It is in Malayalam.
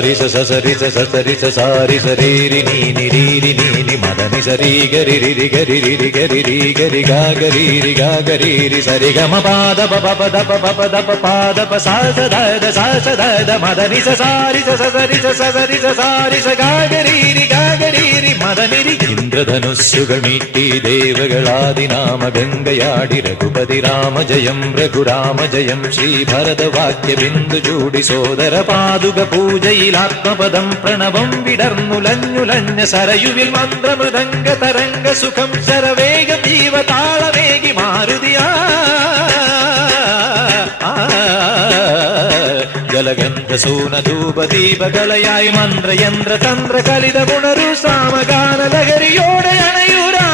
സരി സരി സരി സരി സരീരി നീനി രീരി നീനി മദനി സരി ഗരി രി ഗരി രി ഗരി രി ഗരി ഗ ഗരി രി ഗ ഗരി രി സരി ഗമ പാദ പ പ ദ പ പ ദ പ പാദ പ സ സ ദ ദ മദനി സരി സരി സരി സരി സ ഗ ഗരി രി മദനി രി ഇന്ദ്രധനുസ്സുകൾ മീട്ടി ദേവകളാദിനാമ ഗംഗയാടി രഘുപതി രാമ ജയം രഘുരാമ ജയം ശ്രീഭരതവാക്യ ബിന്ദു ചൂടി സോദര പാതുക പൂജയിൽ ആത്മപദം പ്രണവം വിടർന്നുലഞ്ഞുലഞ്ഞ സരയുവിൽ മന്ത്രമൃദംഗ തരംഗ സുഖം ശരവേഗ ജീവ താളമേകി മാരുതിയാ ജലഗന്ധ സൂനധൂപ ദീപകളയായി മന്ത്രയന്ത്ര തന്ത്ര കലിത ഗുണരു സാമഗാന ലഹരിയോടെ അണയൂരാ